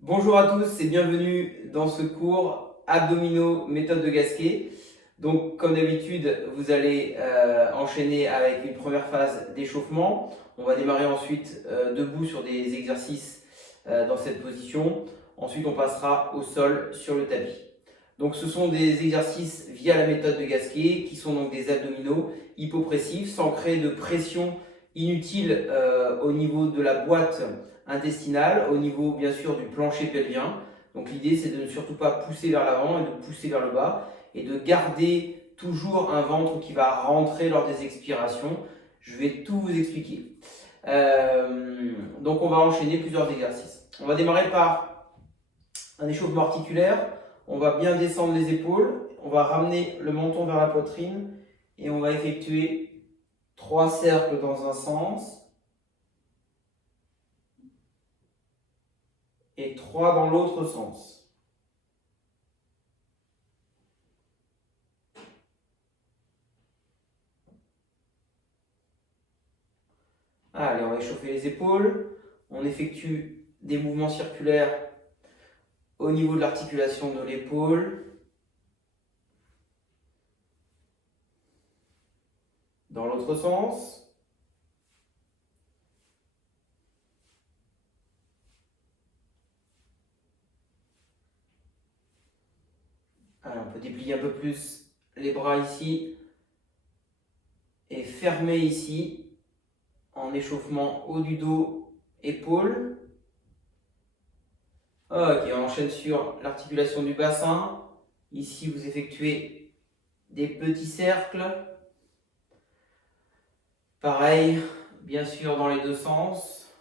Bonjour à tous et bienvenue dans ce cours abdominaux méthode de Gasquet. Donc comme d'habitude, vous allez enchaîner avec une première phase d'échauffement. On va démarrer ensuite debout sur des exercices dans cette position. Ensuite, on passera au sol sur le tapis. Donc ce sont des exercices via la méthode de Gasquet qui sont donc des abdominaux hypopressifs sans créer de pression inutile au niveau de la boîte intestinale, au niveau bien sûr du plancher pelvien. Donc l'idée c'est de ne surtout pas pousser vers l'avant et de pousser vers le bas et de garder toujours un ventre qui va rentrer lors des expirations. Je vais tout vous expliquer. Donc on va enchaîner plusieurs exercices. On va démarrer par un échauffement articulaire. On va bien descendre les épaules, on va ramener le menton vers la poitrine et on va effectuer 3 cercles dans un sens et 3 dans l'autre sens. Allez, on va échauffer les épaules. On effectue des mouvements circulaires au niveau de l'articulation de l'épaule. Dans l'autre sens. Allez, on peut déplier un peu plus les bras ici et fermer ici en échauffement haut du dos, épaules. Ok, on enchaîne sur l'articulation du bassin. Ici, vous effectuez des petits cercles. Pareil, bien sûr, dans les deux sens.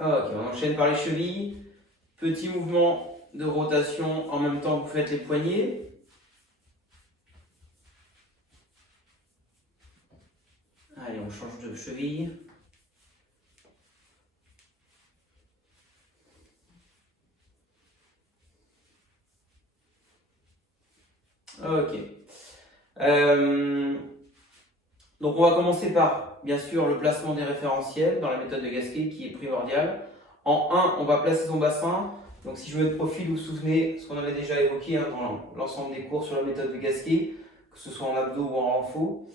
Ok, on enchaîne par les chevilles. Petit mouvement de rotation en même temps que vous faites les poignets. Allez, on change de cheville. Ok. Donc on va commencer par, bien sûr, le placement des référentiels dans la méthode de Gasquet qui est primordial. En 1, on va placer son bassin. Donc si je mets de profil, vous vous souvenez ce qu'on avait déjà évoqué dans l'ensemble des cours sur la méthode de Gasquet, que ce soit en abdos ou en renfo.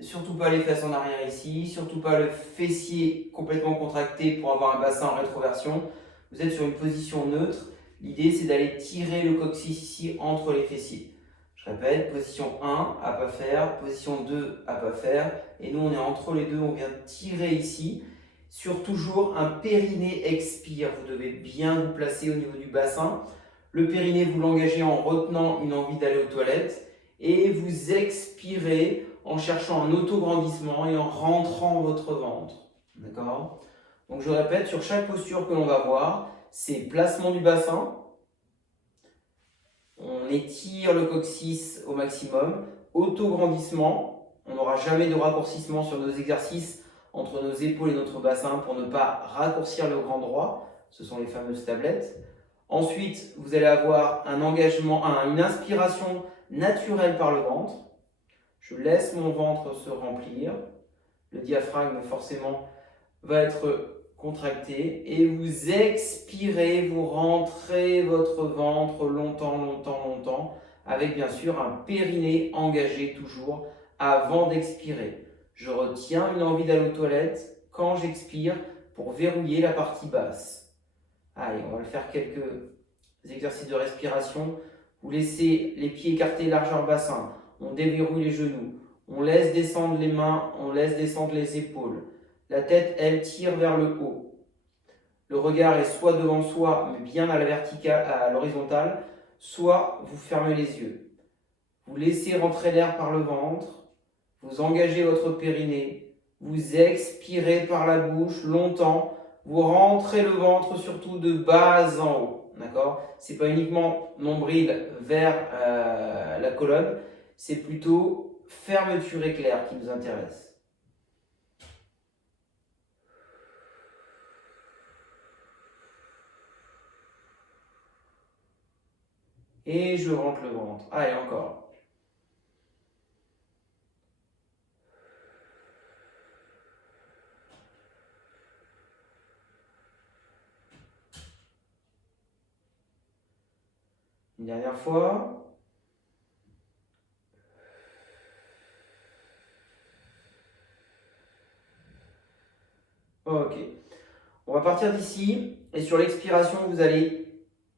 Surtout pas les fesses en arrière ici, surtout pas le fessier complètement contracté pour avoir un bassin en rétroversion. Vous êtes sur une position neutre. L'idée c'est d'aller tirer le coccyx ici entre les fessiers. Je répète, position 1 à pas faire, position 2 à pas faire. Et nous on est entre les deux, on vient tirer ici. Sur toujours un périnée expire. Vous devez bien vous placer au niveau du bassin. Le périnée, vous l'engagez en retenant une envie d'aller aux toilettes. Et vous expirez en cherchant un auto-grandissement et en rentrant votre ventre. D'accord? Donc je répète, sur chaque posture que l'on va voir, c'est placement du bassin. On étire le coccyx au maximum. Auto-grandissement. On n'aura jamais de raccourcissement sur nos exercices entre nos épaules et notre bassin pour ne pas raccourcir le grand droit. Ce sont les fameuses tablettes. Ensuite, vous allez avoir un engagement, une inspiration naturelle par le ventre. Je laisse mon ventre se remplir. Le diaphragme, forcément, va être contracté. Et vous expirez, vous rentrez votre ventre longtemps, longtemps, longtemps, avec bien sûr un périnée engagé toujours avant d'expirer. Je retiens une envie d'aller aux toilettes quand j'expire pour verrouiller la partie basse. Allez, on va le faire quelques exercices de respiration. Vous laissez les pieds écartés largeur bassin. On déverrouille les genoux. On laisse descendre les mains, on laisse descendre les épaules. La tête, elle, tire vers le haut. Le regard est soit devant soi, mais bien à la verticale, à l'horizontale, soit vous fermez les yeux. Vous laissez rentrer l'air par le ventre. Vous engagez votre périnée. Vous expirez par la bouche longtemps. Vous rentrez le ventre surtout de bas en haut. D'accord? C'est pas uniquement nombril vers la colonne, c'est plutôt fermeture éclair qui nous intéresse. Et je rentre le ventre. Allez, encore. Une dernière fois. Ok. On va partir d'ici. Et sur l'expiration, vous allez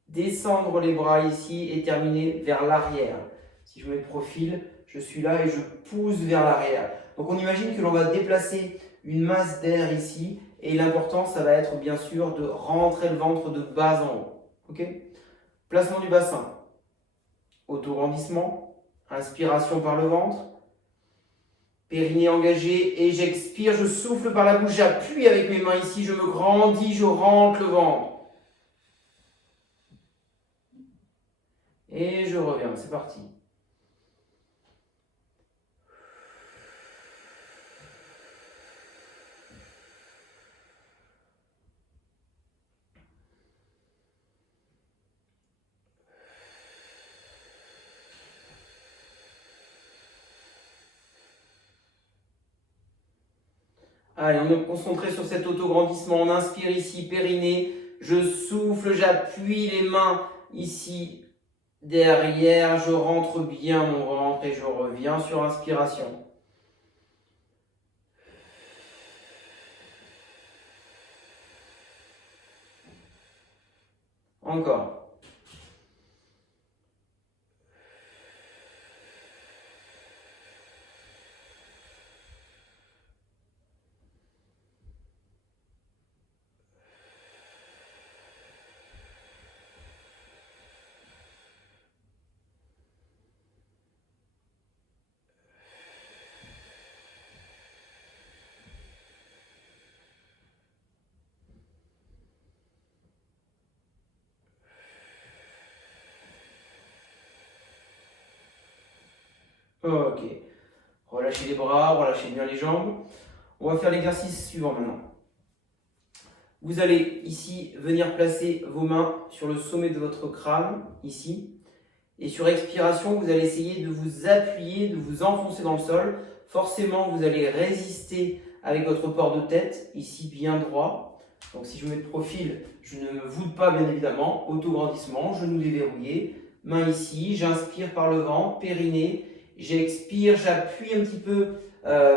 descendre les bras ici et terminer vers l'arrière. Si je mets le profil, je suis là et je pousse vers l'arrière. Donc on imagine que l'on va déplacer une masse d'air ici. Et l'important, ça va être bien sûr de rentrer le ventre de bas en haut. Ok? Placement du bassin. Autograndissement. Inspiration par le ventre. Périnée engagé et j'expire, je souffle par la bouche, j'appuie avec mes mains ici, je me grandis, je rentre le ventre. Et je reviens, c'est parti. Allez, on est concentré sur cet autograndissement. On inspire ici, périnée. Je souffle, j'appuie les mains ici, derrière. Je rentre bien mon ventre et je reviens sur inspiration. Encore. Ok. Relâchez les bras, relâchez bien les jambes. On va faire l'exercice suivant maintenant. Vous allez ici venir placer vos mains sur le sommet de votre crâne, ici. Et sur expiration, vous allez essayer de vous appuyer, de vous enfoncer dans le sol. Forcément, vous allez résister avec votre port de tête, ici bien droit. Donc si je mets de profil, je ne me voûte pas bien évidemment. Autograndissement, genou déverrouillé. Main ici, j'inspire par le ventre, périnée. J'expire, j'appuie un petit peu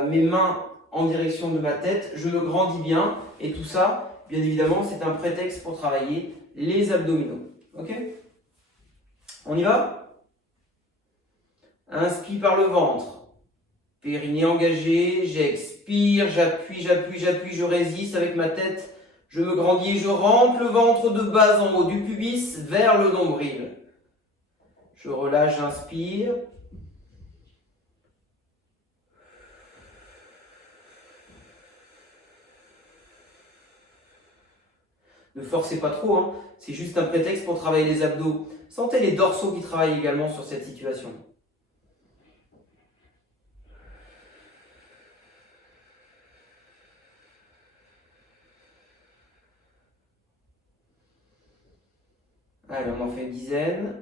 mes mains en direction de ma tête. Je me grandis bien. Et tout ça, bien évidemment, c'est un prétexte pour travailler les abdominaux. Ok ? On y va? Inspire par le ventre. Périnée engagé. J'expire, j'appuie, j'appuie, j'appuie, je résiste avec ma tête. Je me grandis et je rentre le ventre de bas en haut, du pubis vers le nombril. Je relâche, j'inspire. Ne forcez pas trop, hein. C'est juste un prétexte pour travailler les abdos. Sentez les dorsaux qui travaillent également sur cette situation. Allez, on en fait une dizaine.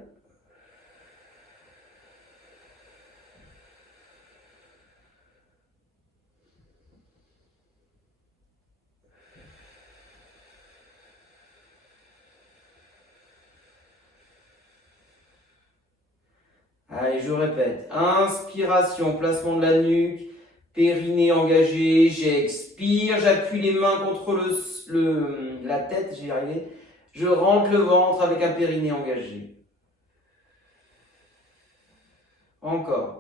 Allez, je répète. Inspiration, placement de la nuque, périnée engagé. J'expire, j'appuie les mains contre la tête, j'y arrivé. Je rentre le ventre avec un périnée engagé. Encore.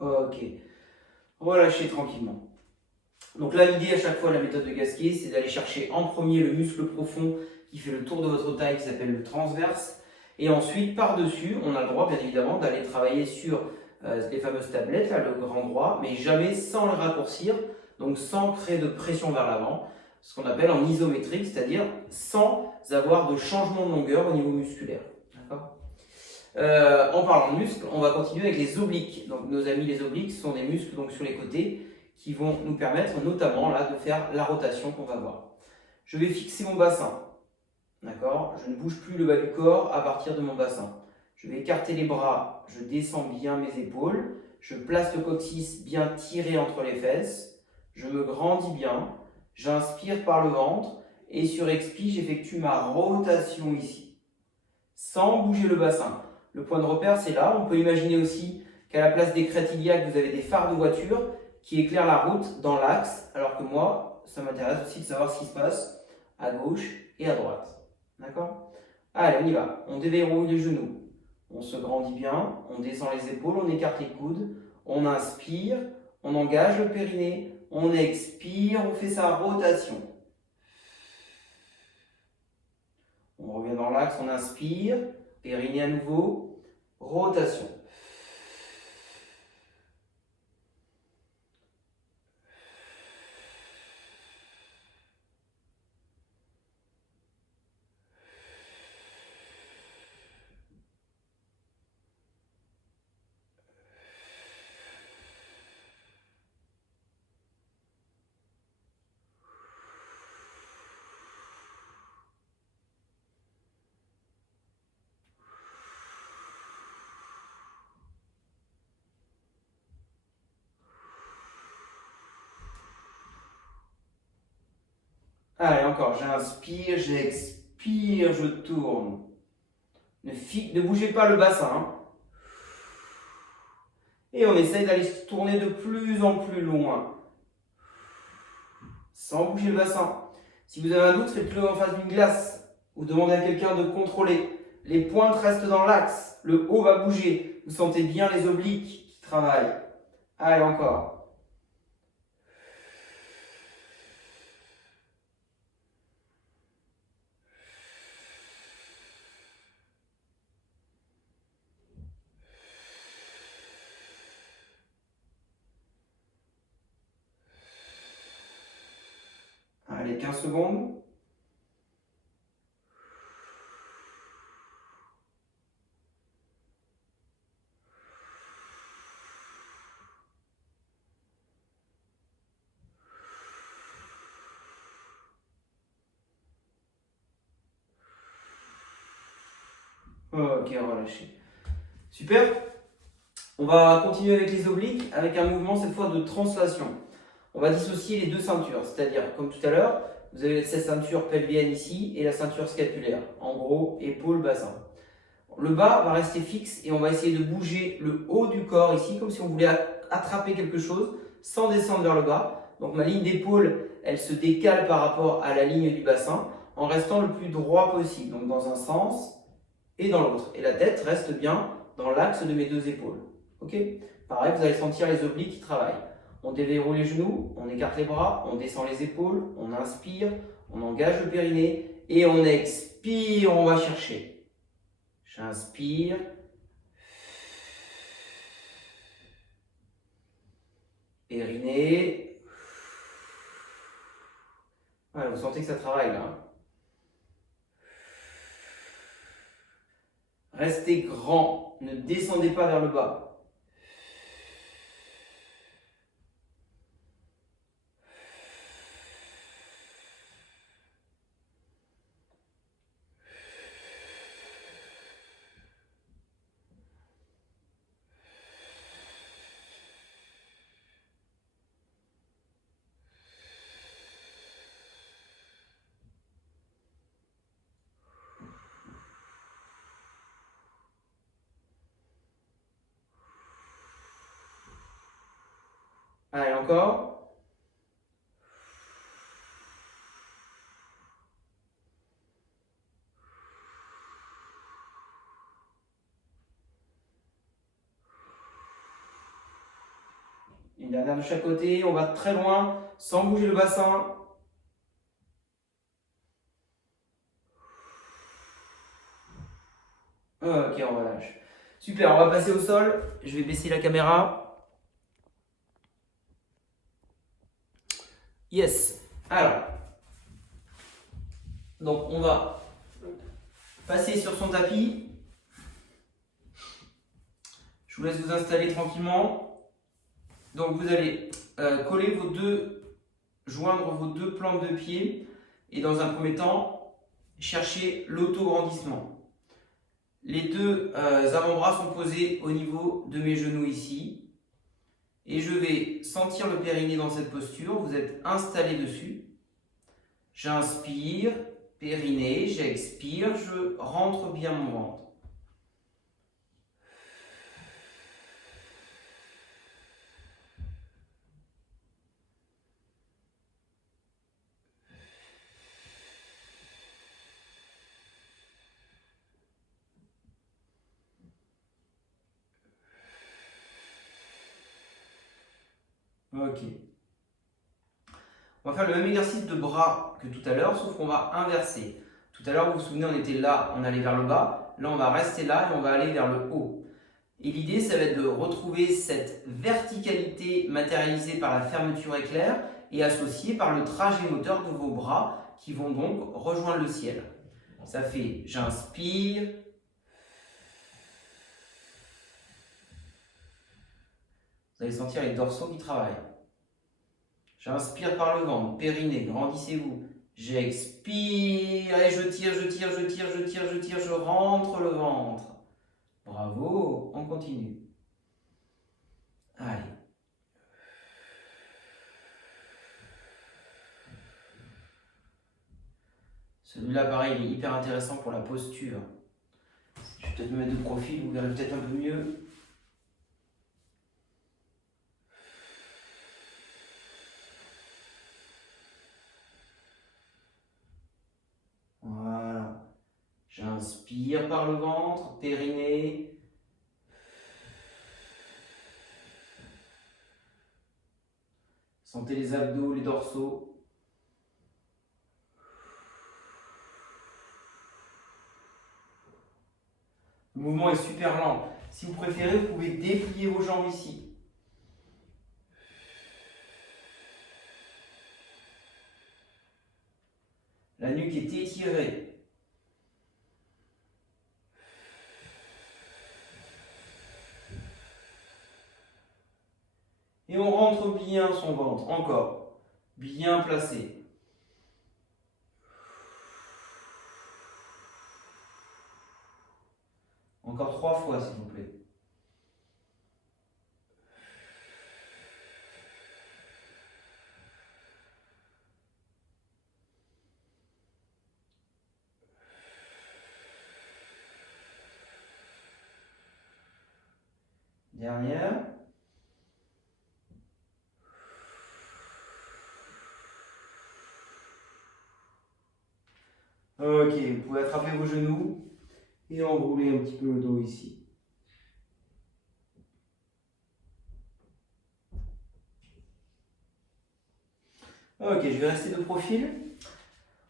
Ok. Relâchez tranquillement. Donc là, l'idée à chaque fois de la méthode de Gasquet, c'est d'aller chercher en premier le muscle profond qui fait le tour de votre taille, qui s'appelle le transverse. Et ensuite, par-dessus, on a le droit, bien évidemment, d'aller travailler sur les fameuses tablettes, là, le grand droit, mais jamais sans le raccourcir, donc sans créer de pression vers l'avant, ce qu'on appelle en isométrique, c'est-à-dire sans avoir de changement de longueur au niveau musculaire. D'accord ? En parlant de muscles, on va continuer avec les obliques. Donc nos amis les obliques sont des muscles donc, sur les côtés qui vont nous permettre notamment là, de faire la rotation qu'on va voir. Je vais fixer mon bassin. D'accord ? Je ne bouge plus le bas du corps à partir de mon bassin. Je vais écarter les bras, je descends bien mes épaules, je place le coccyx bien tiré entre les fesses, je me grandis bien, j'inspire par le ventre et sur expire, j'effectue ma rotation ici, sans bouger le bassin. Le point de repère, c'est là. On peut imaginer aussi qu'à la place des crêtes iliaques, vous avez des phares de voiture qui éclairent la route dans l'axe, alors que moi, ça m'intéresse aussi de savoir ce qui se passe à gauche et à droite. D'accord ? Allez, on y va. On déverrouille les genoux. On se grandit bien, on descend les épaules, on écarte les coudes, on inspire, on engage le périnée, on expire, on fait sa rotation. On revient dans l'axe, on inspire, périnée à nouveau, rotation. Allez, encore, j'inspire, j'expire, je tourne. Ne bougez pas le bassin. Hein. Et on essaye d'aller se tourner de plus en plus loin. Sans bouger le bassin. Si vous avez un doute, faites-le en face d'une glace. Ou demandez à quelqu'un de contrôler. Les pointes restent dans l'axe. Le haut va bouger. Vous sentez bien les obliques qui travaillent. Allez, encore. Allez, 15 secondes. Ok, relâchez. Super. On va continuer avec les obliques, avec un mouvement cette fois de translation. On va dissocier les deux ceintures, c'est-à-dire, comme tout à l'heure, vous avez cette ceinture pelvienne ici et la ceinture scapulaire. En gros, épaule, bassin. Le bas va rester fixe et on va essayer de bouger le haut du corps ici, comme si on voulait attraper quelque chose sans descendre vers le bas. Donc ma ligne d'épaule, elle se décale par rapport à la ligne du bassin en restant le plus droit possible, donc dans un sens et dans l'autre. Et la tête reste bien dans l'axe de mes deux épaules. Ok ? Pareil, vous allez sentir les obliques qui travaillent. On déverrouille les genoux, on écarte les bras, on descend les épaules, on inspire, on engage le périnée et on expire, on va chercher. J'inspire. Périnée. Ouais, vous sentez que ça travaille là. Restez grand, ne descendez pas vers le bas. Allez, encore. Une dernière de chaque côté, on va très loin. sans bouger le bassin. Ok, on relâche. Super, on va passer au sol. Je vais baisser la caméra. Yes. Alors, donc on va passer sur son tapis. Je vous laisse vous installer tranquillement. Donc vous allez joindre vos deux plantes de pied et dans un premier temps, chercher l'autograndissement. Les deux avant-bras sont posés au niveau de mes genoux ici. Et je vais sentir le périnée dans cette posture. Vous êtes installé dessus. J'inspire, périnée, j'expire, je rentre bien mon ventre. Ok. On va faire le même exercice de bras que tout à l'heure, sauf qu'on va inverser. Tout à l'heure, vous vous souvenez, on était là, on allait vers le bas. Là, on va rester là et on va aller vers le haut. Et l'idée, ça va être de retrouver cette verticalité matérialisée par la fermeture éclair et associée par le trajet moteur de vos bras qui vont donc rejoindre le ciel. Ça fait, j'inspire. Vous allez sentir les dorsaux qui travaillent. J'inspire par le ventre, périnée, grandissez-vous. J'expire et je tire, je rentre le ventre. Bravo, on continue. Allez. Celui-là, pareil, il est hyper intéressant pour la posture. Je vais peut-être me mettre de profil, vous verrez peut-être un peu mieux. Voilà. J'inspire par le ventre, périnée. Sentez les abdos, les dorsaux. Le mouvement est super lent. Si vous préférez, vous pouvez déplier vos jambes ici. La nuque est étirée. Et on rentre bien son ventre, encore. Bien placé. Encore 3 fois, s'il vous plaît. Dernière. Ok, vous pouvez attraper vos genoux et enrouler un petit peu le dos ici. Ok, je vais rester de profil.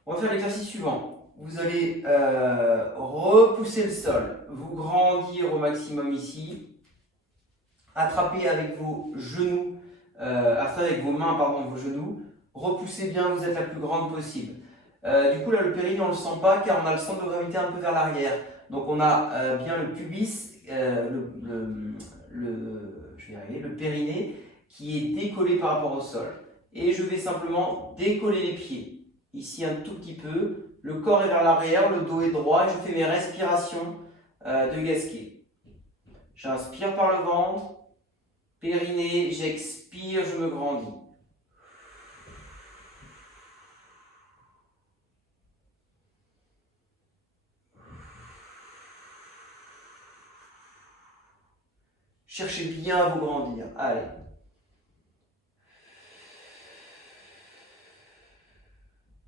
On va faire l'exercice suivant. Vous allez repousser le sol, vous grandir au maximum ici, attraper avec vos genoux, attraper avec vos mains, pardon, vos genoux, repoussez bien, vous êtes la plus grande possible. Du coup là le périnée on ne le sent pas car on a le centre de gravité un peu vers l'arrière. Donc on a bien le pubis, je vais y arriver, le périnée qui est décollé par rapport au sol. Et je vais simplement décoller les pieds. Ici un tout petit peu. Le corps est vers l'arrière, le dos est droit et je fais mes respirations de Gasquet. J'inspire par le ventre, périnée, j'expire, je me grandis. Cherchez bien à vous grandir. Allez.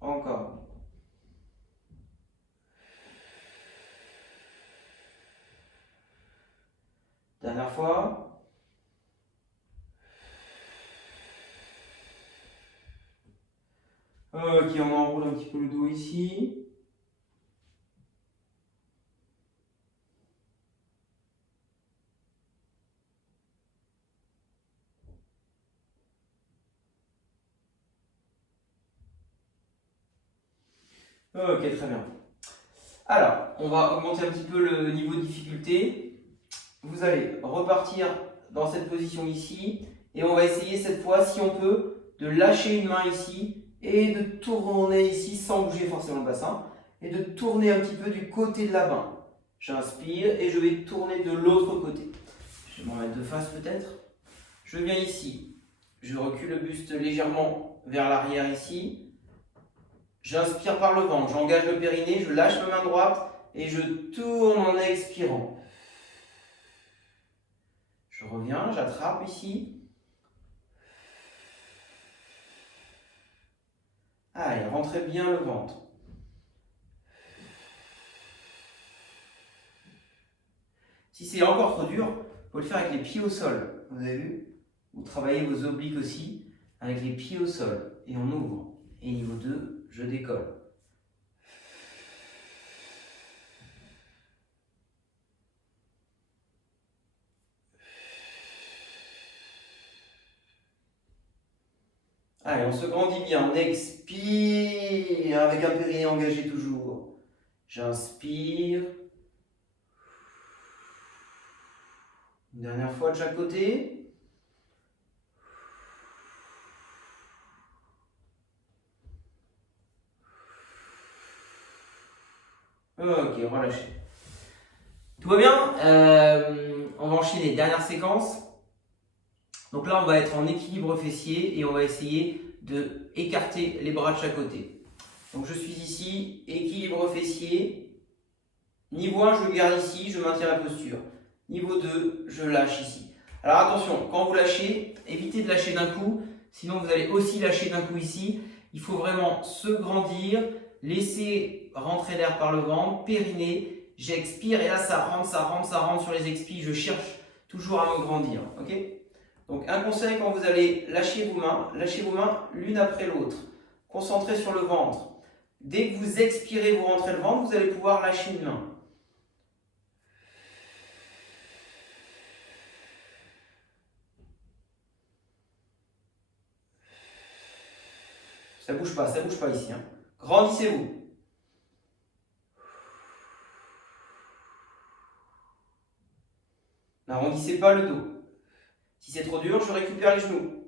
Encore. Dernière fois. Ok, on enroule un petit peu le dos ici. Ok, très bien. Alors, on va augmenter un petit peu le niveau de difficulté. Vous allez repartir dans cette position ici. Et on va essayer cette fois, si on peut, de lâcher une main ici et de tourner ici sans bouger forcément le bassin. Et de tourner un petit peu du côté de la main. J'inspire et je vais tourner de l'autre côté. Je vais m'en mettre de face peut-être. Je viens ici. Je recule le buste légèrement vers l'arrière ici. J'inspire par le ventre, j'engage le périnée, je lâche ma main droite et je tourne en expirant. Je reviens, j'attrape ici. Allez, rentrez bien le ventre. Si c'est encore trop dur, vous pouvez le faire avec les pieds au sol. Vous avez vu? Vous travaillez vos obliques aussi avec les pieds au sol. Et on ouvre. Et niveau 2, je décolle. Allez, on se grandit bien, on expire avec un périnée engagé toujours. J'inspire. Une dernière fois de chaque côté. Ok, relâchez. Tout va bien. On va enchaîner. Dernière séquence. Donc là, on va être en équilibre fessier et on va essayer de écarter les bras de chaque côté. Donc je suis ici, équilibre fessier. Niveau 1, je garde ici, je maintiens la posture. Niveau 2, je lâche ici. Alors attention, quand vous lâchez, évitez de lâcher d'un coup, sinon vous allez aussi lâcher d'un coup ici. Il faut vraiment se grandir, laisser rentrer l'air par le ventre, périnée, j'expire et là ça rentre sur les expis, je cherche toujours à me grandir. Ok? Donc un conseil quand vous allez lâcher vos mains l'une après l'autre. Concentrez sur le ventre. Dès que vous expirez, vous rentrez le ventre, vous allez pouvoir lâcher une main. Ça bouge pas ici. Hein. Grandissez-vous. N'arrondissez pas le dos. Si c'est trop dur, je récupère les genoux.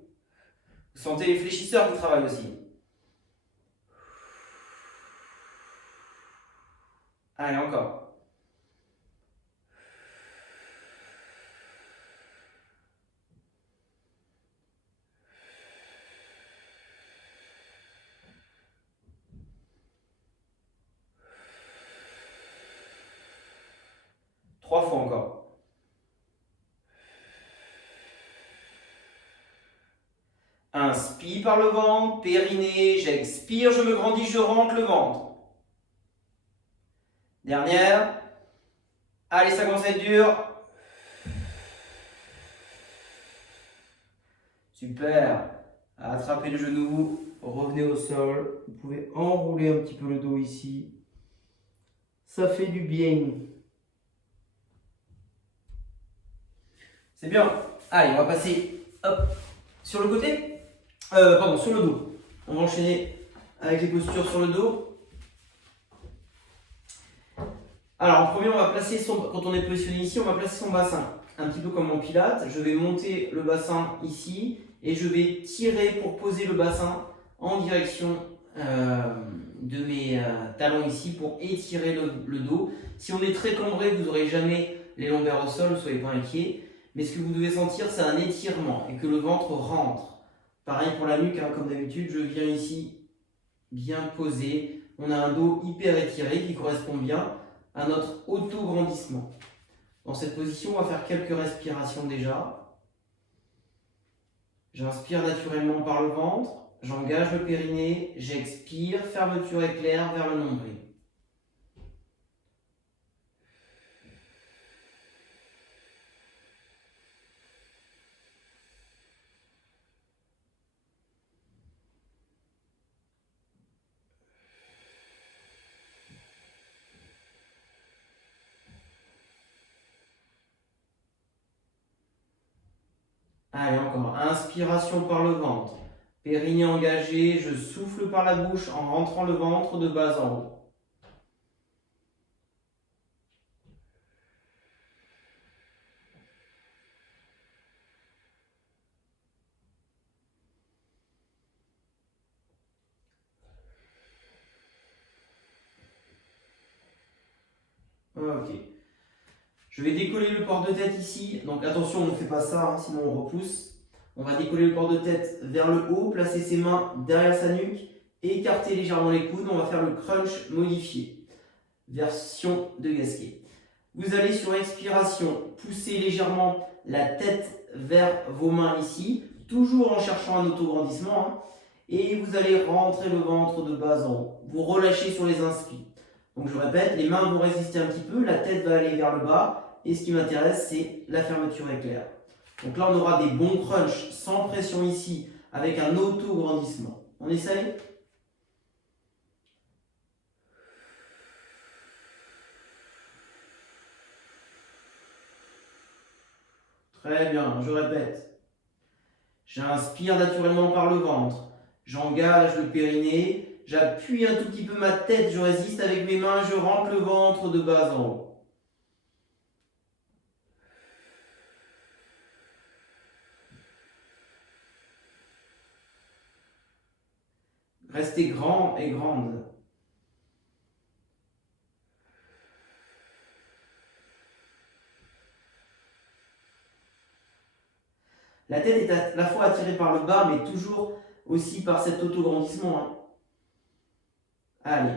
Vous sentez les fléchisseurs qui travaillent aussi. Allez, encore. Trois fois encore. Inspire par le ventre, périnée, j'expire, je me grandis, je rentre le ventre. Dernière. Allez, ça commence à être dur. Super. Attrapez le genou, revenez au sol. Vous pouvez enrouler un petit peu le dos ici. Ça fait du bien. C'est bien. Allez, on va passer sur le côté. Pardon, sur le dos. On va enchaîner avec les postures sur le dos. Alors, en premier, on va placer quand on est positionné ici, on va placer son bassin. Un petit peu comme en pilates. Je vais monter le bassin ici et je vais tirer pour poser le bassin en direction de mes talons ici pour étirer le dos. Si on est très cambré, vous n'aurez jamais les lombaires au sol, ne soyez pas inquiets. Mais ce que vous devez sentir, c'est un étirement et que le ventre rentre. Pareil pour la nuque, hein, comme d'habitude, je viens ici bien posé. On a un dos hyper étiré qui correspond bien à notre auto-grandissement. Dans cette position, on va faire quelques respirations déjà. J'inspire naturellement par le ventre, j'engage le périnée, j'expire, fermeture éclair vers le nombril. Allez, encore. Inspiration par le ventre. Périnée engagé, je souffle par la bouche en rentrant le ventre de bas en haut. Ok. Je vais décoller le port de tête ici. Donc attention, on ne fait pas ça, hein, sinon on repousse. On va décoller le port de tête vers le haut, placer ses mains derrière sa nuque, écarter légèrement les coudes. On va faire le crunch modifié, version de Gasquet. Vous allez sur expiration pousser légèrement la tête vers vos mains ici, toujours en cherchant un autograndissement. Hein, et vous allez rentrer le ventre de bas en haut. Vous relâchez sur les inspires. Donc je répète, les mains vont résister un petit peu, la tête va aller vers le bas. Et ce qui m'intéresse, c'est la fermeture éclair. Donc là, on aura des bons crunchs sans pression ici, avec un auto-grandissement. On essaye ? Très bien, je répète. J'inspire naturellement par le ventre. J'engage le périnée. J'appuie un tout petit peu ma tête. Je résiste avec mes mains. Je rentre le ventre de bas en haut. Restez grand et grande. La tête est à la fois attirée par le bas, mais toujours aussi par cet autograndissement. Hein. Allez.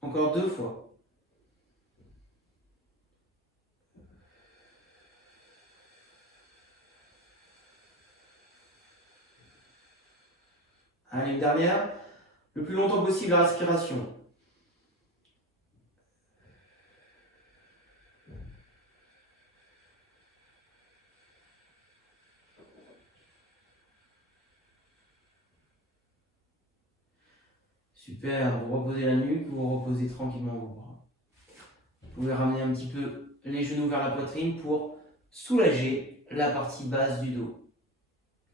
Encore 2 fois. Allez, une dernière. Le plus longtemps possible la respiration. Super, vous reposez la nuque, vous reposez tranquillement vos bras. Vous pouvez ramener un petit peu les genoux vers la poitrine pour soulager la partie basse du dos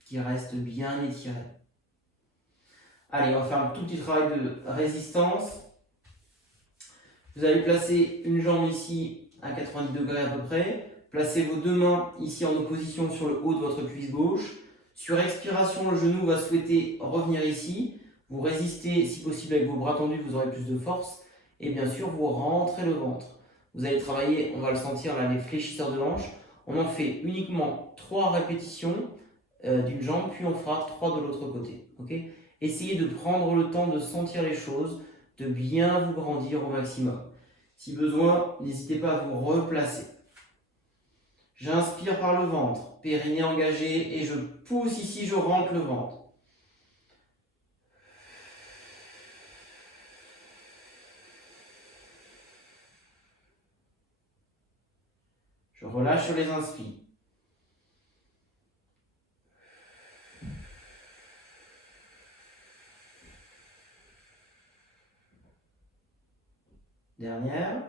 qui reste bien étirée. Allez, on va faire un tout petit travail de résistance. Vous allez placer une jambe ici à 90 degrés à peu près. Placez vos 2 mains ici en opposition sur le haut de votre cuisse gauche. Sur expiration, le genou va souhaiter revenir ici. Vous résistez si possible avec vos bras tendus, vous aurez plus de force. Et bien sûr, vous rentrez le ventre. Vous allez travailler, on va le sentir là, les fléchisseurs de hanche. On en fait uniquement 3 répétitions d'une jambe, puis on fera 3 de l'autre côté. Okay, essayez de prendre le temps de sentir les choses, de bien vous grandir au maximum. Si besoin, n'hésitez pas à vous replacer. J'inspire par le ventre, périnée engagé, et je pousse ici, je rentre le ventre. Je relâche sur les inspires. Dernière.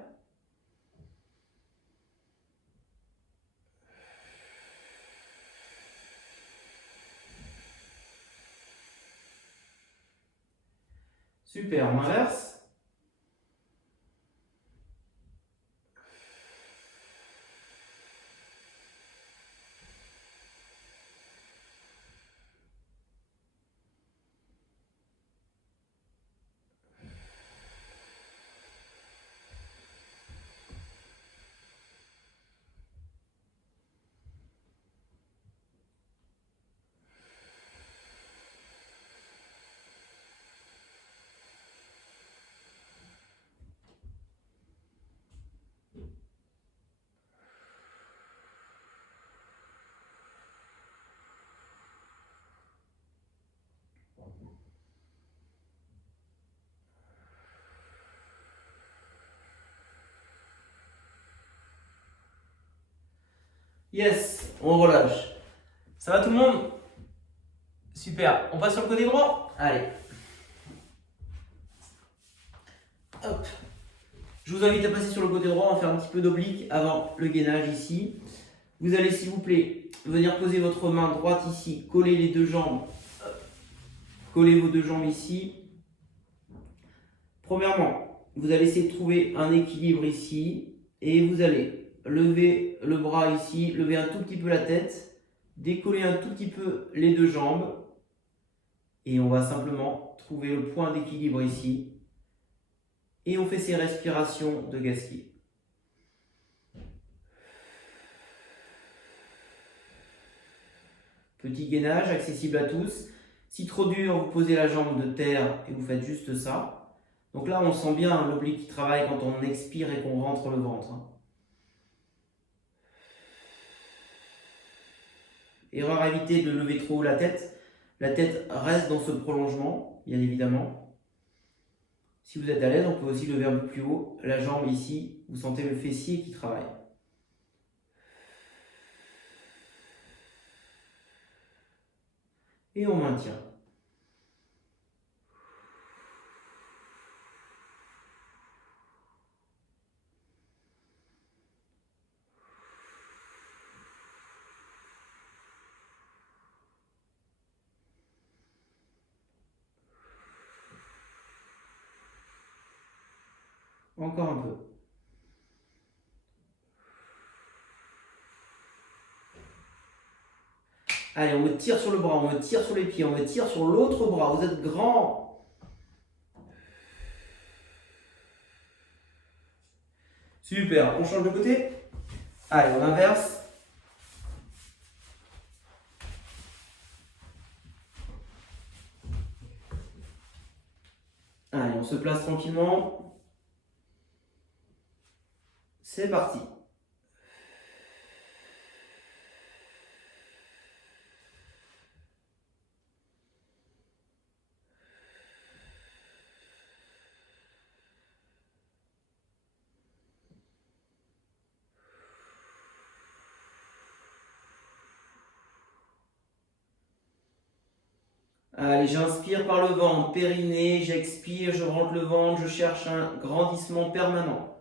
Super, on inverse. Yes, on relâche. Ça va tout le monde? Super. On passe sur le côté droit? Allez. Hop. Je vous invite à passer sur le côté droit, on va faire un petit peu d'oblique avant le gainage ici. Vous allez s'il vous plaît venir poser votre main droite ici, coller les deux jambes. Collez vos deux jambes ici. Premièrement, vous allez essayer de trouver un équilibre ici et vous allez lever le bras ici, lever un tout petit peu la tête, décoller un tout petit peu les deux jambes et on va simplement trouver le point d'équilibre ici et on fait ces respirations de Gasquet. Petit gainage accessible à tous. Si trop dur, vous posez la jambe de terre et vous faites juste ça. Donc là, on sent bien l'oblique qui travaille quand on expire et qu'on rentre le ventre. Erreur à éviter de lever trop haut la tête. La tête reste dans ce prolongement, bien évidemment. Si vous êtes à l'aise, on peut aussi lever un peu plus haut. La jambe ici, vous sentez le fessier qui travaille. Et on maintient. Encore un peu. Allez, on me tire sur le bras, on me tire sur les pieds, on me tire sur l'autre bras. Vous êtes grand. Super, on change de côté. Allez, on inverse. Allez, on se place tranquillement. C'est parti. Allez, j'inspire par le ventre, périnée, j'expire, je rentre le ventre, je cherche un grandissement permanent.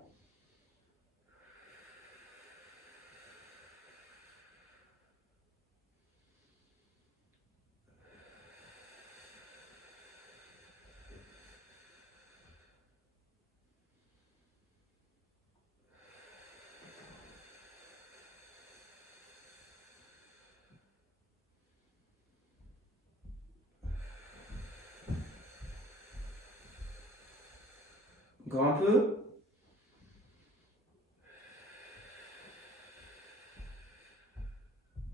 Encore un peu.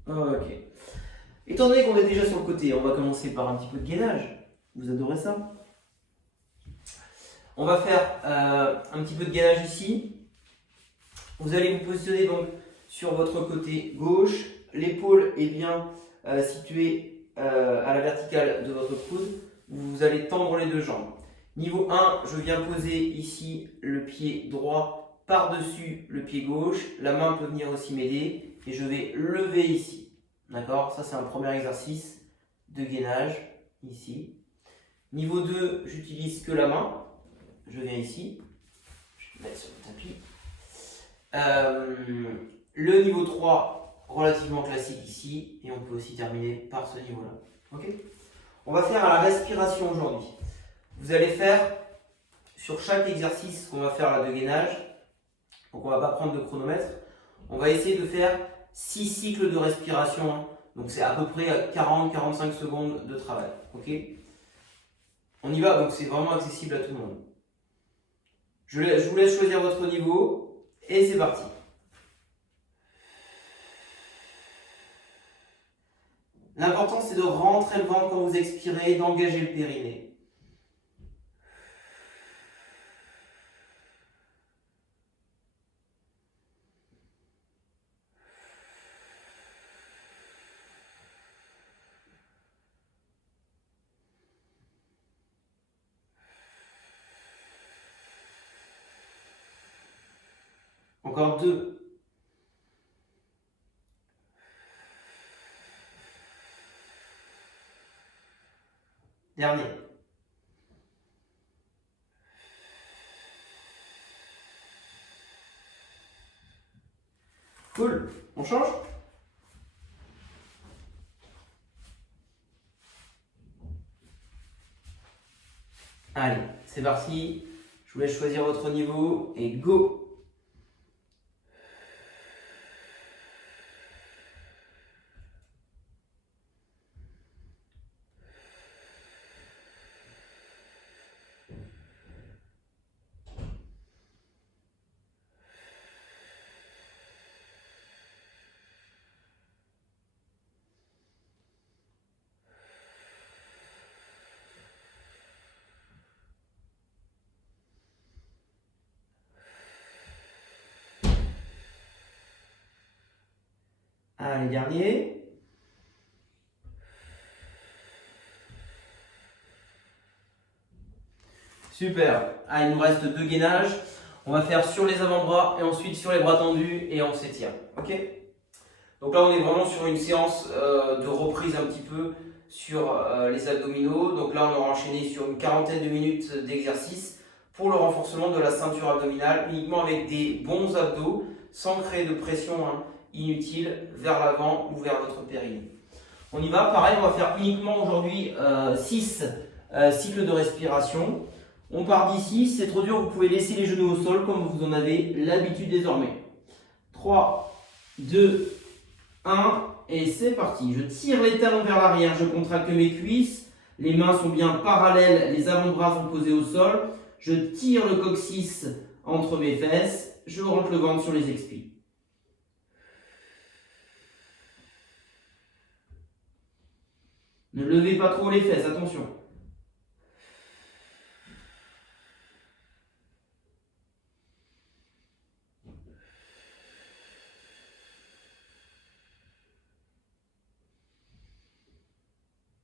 Ok. Étant donné qu'on est déjà sur le côté, on va commencer par un petit peu de gainage. Vous adorez ça? On va faire un petit peu de gainage ici. Vous allez vous positionner donc sur votre côté gauche. L'épaule est bien située à la verticale de votre coude. Vous allez tendre les deux jambes. Niveau 1, je viens poser ici le pied droit par-dessus le pied gauche. La main peut venir aussi m'aider et je vais lever ici. D'accord? Ça, c'est un premier exercice de gainage ici. Niveau 2, j'utilise que la main. Je viens ici. Je vais mettre sur le tapis. Le niveau 3, relativement classique ici. Et on peut aussi terminer par ce niveau-là. Okay, on va faire à la respiration aujourd'hui. Vous allez faire sur chaque exercice qu'on va faire là de gainage, donc on ne va pas prendre de chronomètre, on va essayer de faire 6 cycles de respiration, donc c'est à peu près 40-45 secondes de travail. Okay, on y va, donc c'est vraiment accessible à tout le monde. Je vous laisse choisir votre niveau et c'est parti. L'important c'est de rentrer le ventre quand vous expirez, d'engager le périnée. Encore 2. Dernier. Cool. On change? Allez, c'est parti. Je vous laisse choisir votre niveau et go! Allez, dernier. Super. Ah, il nous reste 2 gainages. On va faire sur les avant-bras et ensuite sur les bras tendus et on s'étire. Ok? Donc là, on est vraiment sur une séance de reprise un petit peu sur les abdominaux. Donc là, on aura enchaîné sur une quarantaine de minutes d'exercice pour le renforcement de la ceinture abdominale, uniquement avec des bons abdos, sans créer de pression inutile vers l'avant ou vers votre périnée. On y va, pareil, on va faire uniquement aujourd'hui 6 cycles de respiration. On part d'ici, si c'est trop dur, vous pouvez laisser les genoux au sol comme vous en avez l'habitude désormais. 3, 2, 1 et c'est parti. Je tire les talons vers l'arrière, je contracte mes cuisses, les mains sont bien parallèles, les avant-bras sont posés au sol. Je tire le coccyx entre mes fesses, je rentre le ventre sur les expires. Ne levez pas trop les fesses, attention.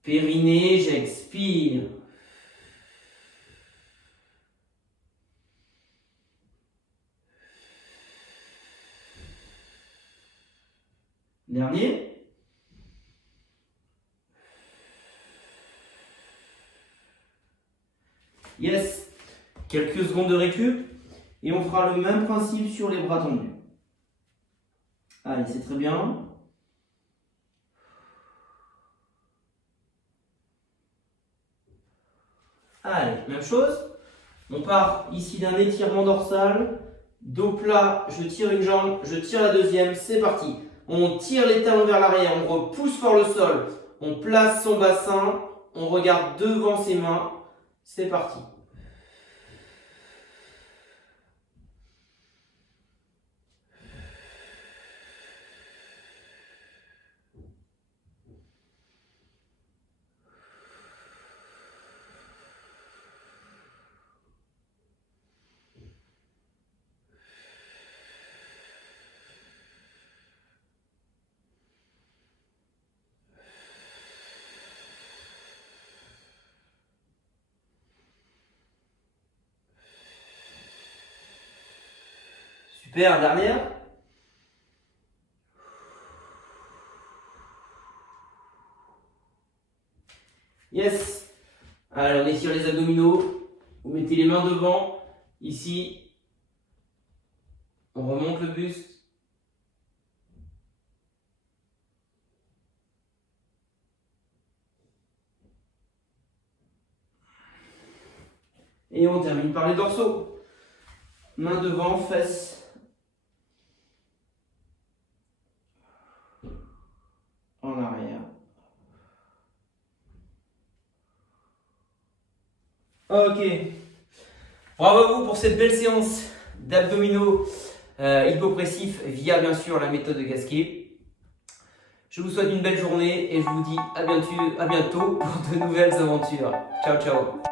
Périnée, j'expire. Dernier. Yes. Quelques secondes de récup. Et on fera le même principe sur les bras tendus. Allez, c'est très bien. Allez, même chose. On part ici d'un étirement dorsal. Dos plat, je tire une jambe, je tire la deuxième, c'est parti. On tire les talons vers l'arrière, on repousse fort le sol. On place son bassin, on regarde devant ses mains. C'est parti. Super, dernière. Yes. Allez, on étire les abdominaux. Vous mettez les mains devant. Ici. On remonte le buste. Et on termine par les dorsaux. Main devant, fesses. En arrière. Ok. Bravo à vous pour cette belle séance d'abdominaux hypopressifs via bien sûr la méthode de Gasquet. Je vous souhaite une belle journée et je vous dis à bientôt pour de nouvelles aventures. Ciao ciao.